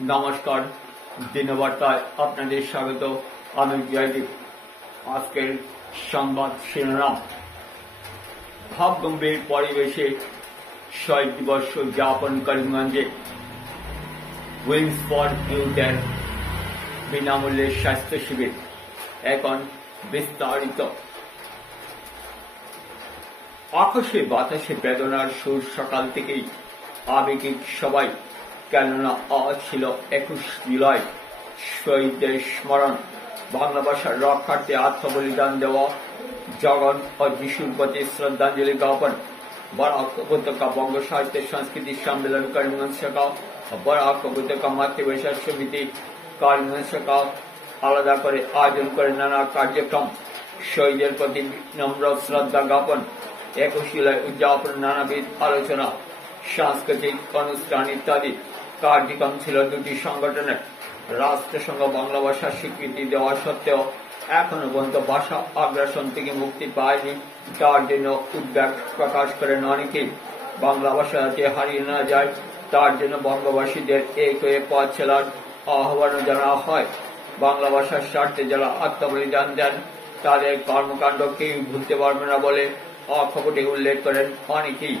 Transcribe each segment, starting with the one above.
নমস্কার, দিনবার্তায় আপনাদের স্বাগত। আমি জয়দীপ। আজকের সংবাদ শিরোনাম: ভাবগম্ভীর পরিবেশে শহীদ দিবস উদযাপন করিমগঞ্জে। উইংস ফর ইউথের বিনামূল্যে স্বাস্থ্য শিবির। এখন বিস্তারিত। আকাশে বাতাসে বেদনার সুর সকাল থেকেই আবেগিক সবাই, কেননা আজ ছিল 21 জুলাই, শহীদদের স্মরণ। বাংলা ভাষার রক্ষার্থে আত্মবলিদান দেওয়া জগন ও যিশুর প্রতি শ্রদ্ধাঞ্জলি জ্ঞাপন। বরাক উপত্যকা বঙ্গ সাহিত্য সংস্কৃতি সম্মেলন করিমগঞ্জ শাখা ও বরাক উপত্যকা মাতৃভাষা সমিতি করিমগঞ্জ শাখা আলাদা করে আয়োজন করে নানা কার্যক্রম। শহীদের প্রতি নম্র শ্রদ্ধা জ্ঞাপন, 21 জুলাই উদযাপন, নানাবিধ আলোচনা, সাংস্কৃতিক অনুষ্ঠান ইত্যাদি কার্যক্রম ছিল দুটি সংগঠনের। রাষ্ট্রসংঘ বাংলা ভাষার স্বীকৃতি দেওয়া সত্ত্বেও এখনো পর্যন্ত ভাষা আগ্রাসন থেকে মুক্তি পায়নি, তার জন্য উদ্বেগ প্রকাশ করেন অনেকেই। বাংলা ভাষা যাতে হারিয়ে না যায় তার জন্য বঙ্গবাসীদের এক হয়ে পথ চলার আহ্বান জানানো হয়। বাংলা ভাষার স্বার্থে যারা আত্মবলিদান দেন তাদের কর্মকাণ্ড কেউ ভুলতে পারবে না বলে অকপটে উল্লেখ করেন অনেকেই।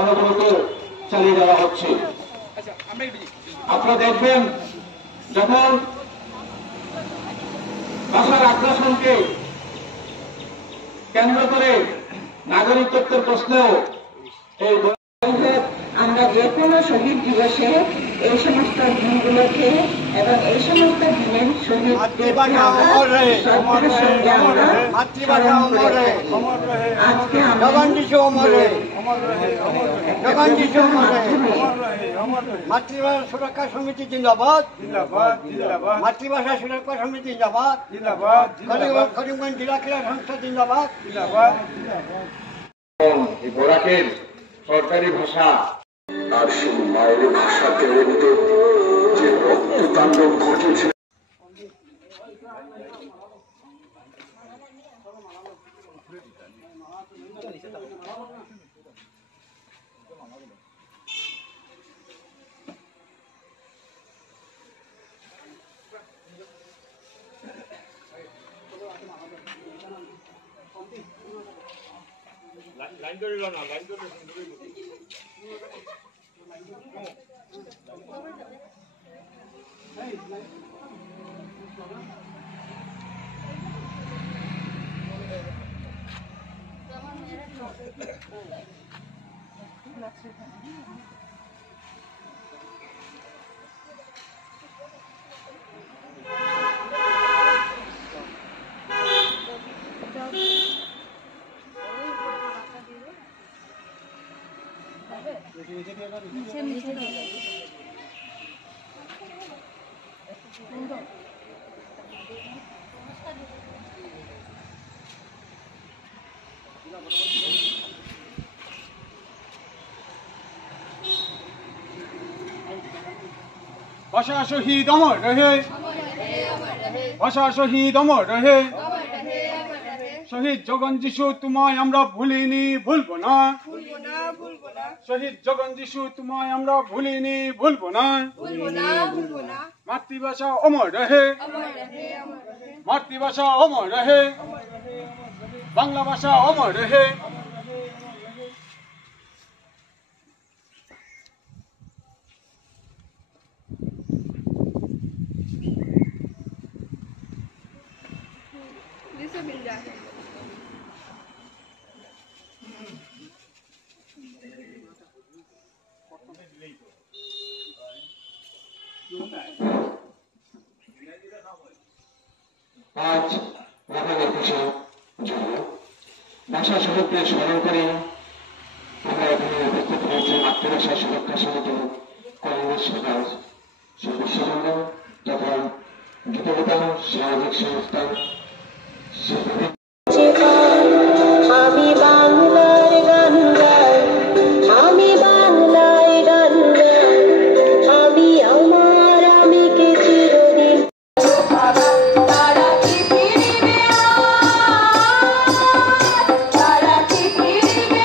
অনবরত চালিয়ে যাওয়া হচ্ছে। আপনারা দেখবেন যখন ভাষার আগ্রাসনকে কেন্দ্র করে নাগরিকত্বের প্রশ্নেও এই আমরা যে কোনো শহীদ দিবসে এই সমস্ত দিনগুলোকে এবং এই সমস্ত দিনের শহীদদের আজকে মাতৃভাষা সুরক্ষা সমিতি জিন্দাবাদ, মাতৃভাষা সুরক্ষা সমিতি জিন্দাবাদ, করিমগঞ্জ জেলা ক্রীড়া সংস্থা জিন্দাবাদ। বরাকের সরকারি ভাষা আর সেই মায়ের ভাষা কেড়ে নিতে যে রক্ততাণ্ডব ঘটেছে। লাইন ধরে না, লাইন ধরে ভাষা শহীদ অমর রহে, ভাষা শহীদ অমর রহে। শহীদ জগন যিশু তোমায় আমরা ভুলিনি, ভুলবো না। শহীদ জগন যিশু তোমায় আমরা ভুলিনি, ভুলবো না। মাতৃভাষা অমর রহে, মাতৃভাষা অমর রহে, বাংলা ভাষা অমর রহে। আজ মহান 21শে জুলাই ভাষা শহীদদের স্মরণ করে আমরা এখানে উপস্থিত হয়েছি মাতৃভাষা সুরক্ষা সমিতি করিমগঞ্জ শাখার সদস্যবৃন্দ তথা গীতবিতান সামাজিক সংস্থা। আমি বাংলার গান গাই, আমি বাংলায় গান গাই, আমি আমার আমিকে চিরদিন তারা কি ফিরিবে, তারা কি ফিরিবে।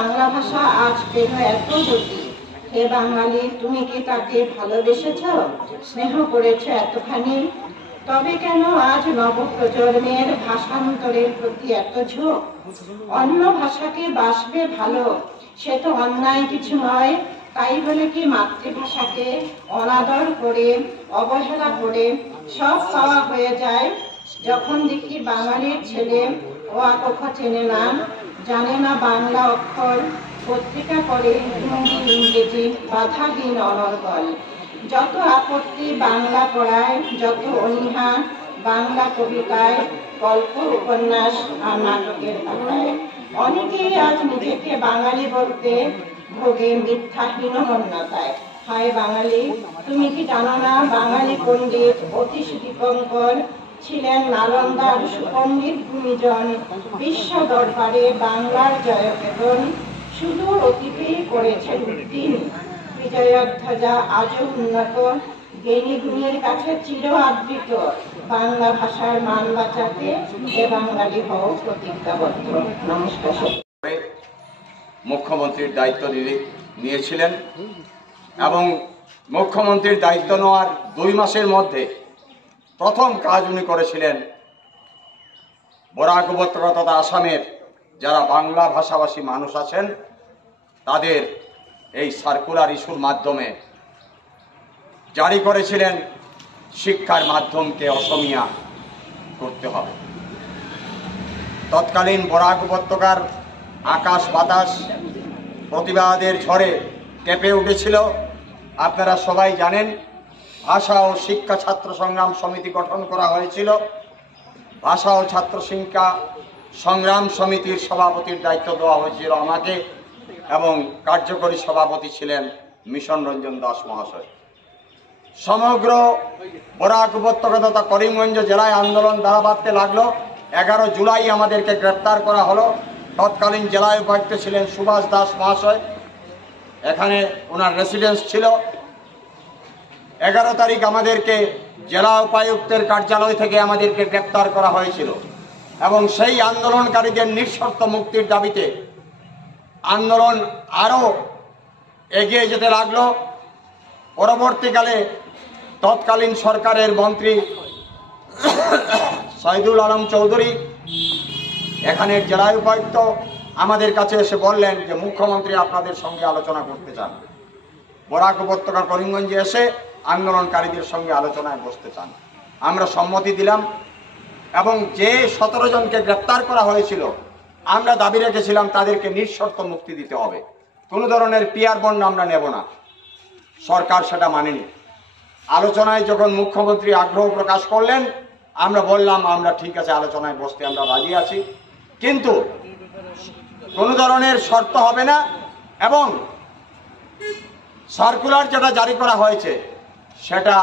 বাংলা ভাষা আজ পেল এত গতি। হে বাঙালি, তুমি কি তাকে ভালোবেসেছ, স্নেহ করেছ এতখানি? তবে কেন আজ নবপ্রজন্মের ভাষান্তরের প্রতি এত ঝোঁক? অন্য ভাষাকে বাসবে ভালো, সে তো অন্যায় কিছু নয়। তাই বলে কি মাতৃভাষাকে অনাদর করে, অবহেলা করে সব পাওয়া হয়ে যায়? যখন দেখি বাঙালির ছেলে ও আ ক খ চেনে না, জানে না বাংলা অক্ষর, পত্রিকা পড়ে হিন্দি ইংরেজি বাধাহীন অনর্গল। যত আপত্তি বাংলা পড়ায়, যত অনীহা বাংলা কবিতায়, গল্প উপন্যাস আর নাটকের পাতায়। অনেকেই আজ নিজেকে বাঙালি বলতে ভোগে মিথ্যাহীনমন্যতায়। হায় বাঙালি, তুমি কি জানো না বাঙালি পণ্ডিত অতীশ দীপঙ্কর ছিলেন নালন্দার সুপণ্ডিত ভূমিজন। বিশ্ব দরবারে বাংলার জয়কেতন সুদূর অতীতেই করেছেন উদ্দিন। বিজয়োধ্বজা আজও উন্নত, জ্ঞানী গুণীর কাছে চির আদৃত। বাংলা ভাষার মান বাঁচাতে এ বাঙালি হও প্রতিজ্ঞাবদ্ধ। নমস্কার। মুখ্যমন্ত্রীর দায়িত্ব নিয়েছিলেন এবং মুখ্যমন্ত্রীর দায়িত্ব নেওয়ার 2 মাসের মধ্যে প্রথম কাজ উনি করেছিলেন বরাক উপত্যকা তথা আসামের যারা বাংলা ভাষাভাষী মানুষ আছেন তাদের এই সার্কুলার ইস্যুর মাধ্যমে জারি করেছিলেন শিক্ষার মাধ্যমকে অসমীয়া করতে হবে। তৎকালীন বরাক উপত্যকার আকাশ বাতাস প্রতিবাদের ঝড়ে কেঁপে উঠেছিল। আপনারা সবাই জানেন, ভাষা ও শিক্ষা ছাত্র সংগ্রাম সমিতি গঠন করা হয়েছিল। ভাষা ও ছাত্র শিক্ষা সংগ্রাম সমিতির সভাপতির দায়িত্ব দেওয়া হয়েছিল আমাকে এবং কার্যকরী সভাপতি ছিলেন মিশন রঞ্জন দাস মহাশয়। সমগ্র বরাক উপত্যকা তথা করিমগঞ্জ জেলায় আন্দোলন দাঁড়া বাঁধতে লাগলো। 11 জুলাই আমাদেরকে গ্রেপ্তার করা হলো। তৎকালীন জেলা উপায়ুক্ত ছিলেন সুভাষ দাস মহাশয়, এখানে ওনার রেসিডেন্স ছিল। 11 তারিখ আমাদেরকে জেলা উপায়ুক্তের কার্যালয় থেকে আমাদেরকে গ্রেপ্তার করা হয়েছিল এবং সেই আন্দোলনকারীদের নিঃশর্ত মুক্তির দাবিতে আন্দোলন আরো এগিয়ে যেতে লাগলো। পরবর্তীকালে তৎকালীন সরকারের মন্ত্রী শহীদুল আলম চৌধুরী, এখানের জেলা উপায়ুক্ত, আমাদের কাছে এসে বললেন যে মুখ্যমন্ত্রী আপনাদের সঙ্গে আলোচনা করতে চান, বরাক উপত্যকা করিমগঞ্জে এসে আন্দোলনকারীদের সঙ্গে আলোচনায় বসতে চান। আমরা সম্মতি দিলাম এবং যে 17 জনকে গ্রেপ্তার করা হয়েছিল আমরা দাবি রেখেছিলাম তাদেরকে নিঃশর্ত মুক্তি দিতে হবে, কোনো ধরনের পিয়ার বন্ড আমরা নেব না। সরকার সেটা মানেনি। আলোচনায় যখন মুখ্যমন্ত্রী আগ্রহ প্রকাশ করলেন আমরা বললাম আমরা ঠিক আছে, আলোচনায় বসতে আমরা রাজি আছি, কিন্তু কোনো ধরনের শর্ত হবে না এবং সার্কুলার যেটা জারি করা হয়েছে সেটা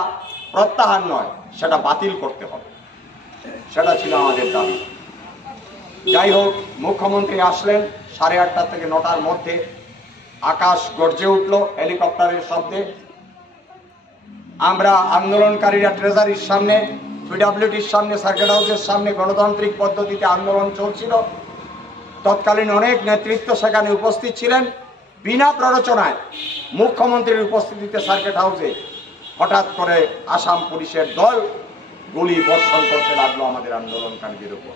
প্রত্যাহার নয়, সেটা বাতিল করতে হবে, সেটা ছিল আমাদের দাবি। যাই হোক, মুখ্যমন্ত্রী আসলেন 8:30 থেকে 9টার মধ্যে। আকাশ গর্জে উঠল হেলিকপ্টারের শব্দে। আমরা আন্দোলনকারীরা ট্রেজারির সামনে, পিডব্লিউডির সামনে, সার্কিট হাউসের সামনে গণতান্ত্রিক পদ্ধতিতে আন্দোলন চলছিল। তৎকালীন অনেক নেতৃত্ব সেখানে উপস্থিত ছিলেন। বিনা প্ররোচনায় মুখ্যমন্ত্রীর উপস্থিতিতে সার্কিট হাউসে হঠাৎ করে আসাম পুলিশের দল গুলি বর্ষণ করতে লাগলো আমাদের আন্দোলনকারীদের উপর।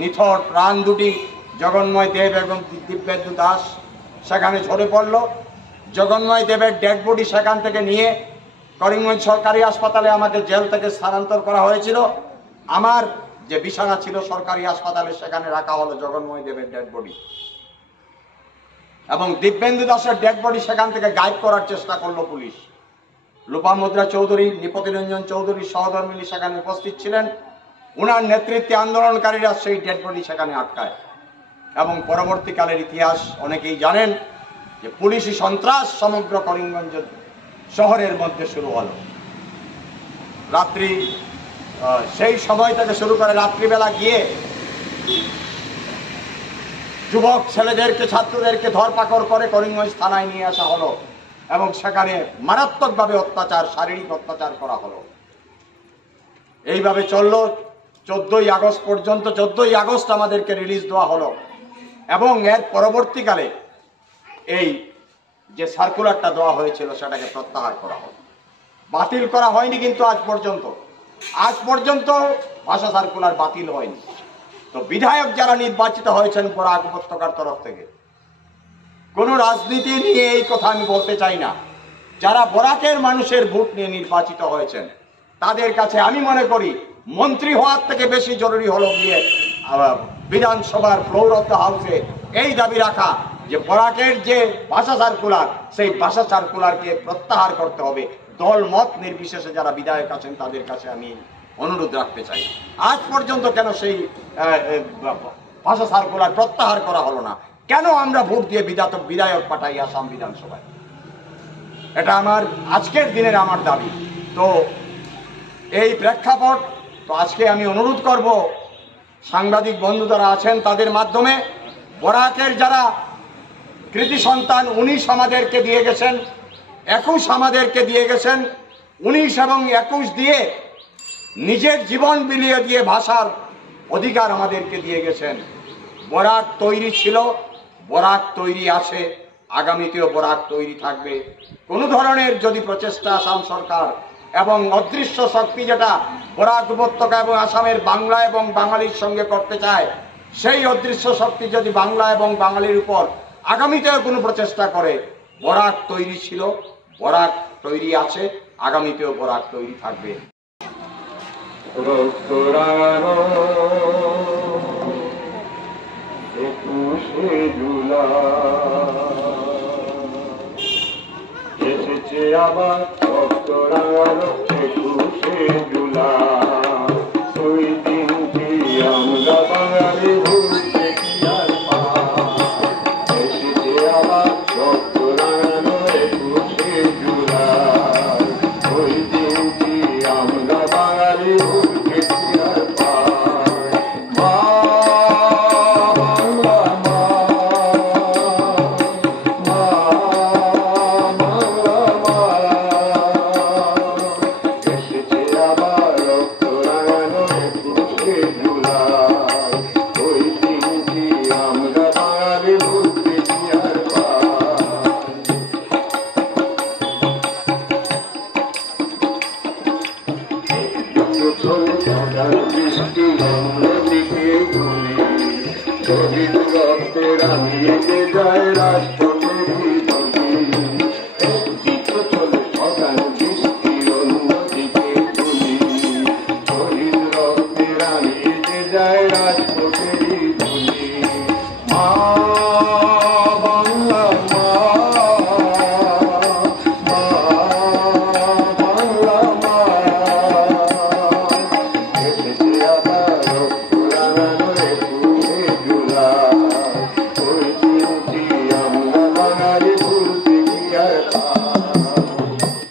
নিথর প্রাণ দুটি জগন্ময় দেব এবং দিব্যেন্দু দাস সেখানে ঝরে পড়ল। জগন্ময় দেবের ডেড বডি সেখান থেকে নিয়ে করিমগঞ্জ সরকারি হাসপাতালে আমাকে জেল থেকে স্থানান্তর করা হয়েছিল। আমার যে বিছানা ছিল সরকারি হাসপাতালে সেখানে রাখা হলো জগন্ময় দেবের ডেড বডি এবং দিব্যেন্দু দাসের ডেড বডি সেখান থেকে গায়েব করার চেষ্টা করলো পুলিশ। লোপামুদ্রা চৌধুরী, নিপতি রঞ্জন চৌধুরী সহধর্মিনী সেখানে উপস্থিত ছিলেন। উনার নেতৃত্বে আন্দোলনকারীরা সেই ডেড বডি সেখানে আটকায় এবং পরবর্তীকালের ইতিহাস অনেকেই জানেন যে পুলিশি সন্ত্রাস সমগ্র করিমগঞ্জ শহরের মধ্যে শুরু হলো। রাত্রি সেই সময় থেকে শুরু করে রাত্রিবেলা গিয়ে যুবক ছেলেদেরকে, ছাত্রদেরকে ধরপাকড় করে করিমগঞ্জ থানায় নিয়ে আসা হলো এবং সেখানে মারাত্মকভাবে অত্যাচার, শারীরিক অত্যাচার করা হলো। এইভাবে চলল 14ই আগস্ট পর্যন্ত। 14ই আগস্ট আমাদেরকে রিলিজ দেওয়া হলো এবং এর পরবর্তীকালে এই যে সার্কুলারটা দেওয়া হয়েছিল সেটাকে প্রত্যাহার করা হবে, বাতিল করা হয়নি। কিন্তু আজ পর্যন্ত ভাষা সার্কুলার বাতিল হয়নি। তো বিধায়ক যারা নির্বাচিত হয়েছেন বরাক উপত্যকার তরফ থেকে, কোনো রাজনীতি নিয়ে এই কথা আমি বলতে চাই না, যারা বরাকের মানুষের ভোট নিয়ে নির্বাচিত হয়েছেন তাদের কাছে আমি মনে করি মন্ত্রী হওয়ার থেকে বেশি জরুরি হলো গিয়ে বিধানসভার ফ্লোর অফ দ্য হাউসে এই দাবি রাখা যে বরাকের যে ভাষা সার্কুলার, সেই ভাষা সার্কুলারকে প্রত্যাহার করতে হবে। দল মত নির্বিশেষে যারা বিধায়ক আছেন তাদের কাছে আমি অনুরোধ রাখতে চাই, আজ পর্যন্ত কেন সেই ভাষা সার্কুলার প্রত্যাহার করা হলো না? কেন আমরা ভোট দিয়ে বিধায়ক পাঠাই আসাম বিধানসভায়? এটা আমার আজকের দিনের আমার দাবি। তো এই প্রেক্ষাপট, তো আজকে আমি অনুরোধ করব সাংবাদিক বন্ধু যারা আছেন তাদের মাধ্যমে, বরাকের যারা কৃতি সন্তান 19 আমাদেরকে দিয়ে গেছেন, 21 আমাদেরকে দিয়ে গেছেন, 19 এবং 21 দিয়ে নিজের জীবন বিলিয়ে দিয়ে ভাষার অধিকার আমাদেরকে দিয়ে গেছেন। বরাক তৈরি ছিল, বরাক তৈরি আছে, আগামীতেও বরাক তৈরি থাকবে। কোনো ধরনের যদি প্রচেষ্টা আসাম সরকার এবং অদৃশ্য শক্তি যেটা বরাক উপত্যকা এবং আসামের বাংলা এবং বাঙালির সঙ্গে করতে চায়, সেই অদৃশ্য শক্তি যদি বাংলা এবং বাঙালির উপর আগামীতেও কোনো প্রচেষ্টা করে, বরাক তৈরি ছিল, বরাক তৈরি আছে, আগামীতেও বরাক তৈরি থাকবে। এসেছে আবার ভক্তরানো 21শে জুলাই, ওই দিনটি আমরা বাঙালি ভুলতে কি আর পাই। এসেছে আবার ভক্তরানো 21শে জুলাই, ওই দিনটি আমরা বাঙালি ভুলতে কি আর পাই। মা বাংলা মা, মা বাংলা মা, এসেছে আবার রক্তরাঙানো 21শে জুলাই, ওই দিনটি আমরা বাঙালি ভুলতে কি আর পাই। দৃষ্টি অন্যদিকে ঘুরি, শহীদ রক্তে রাঙিয়ে যায় রাষ্ট্র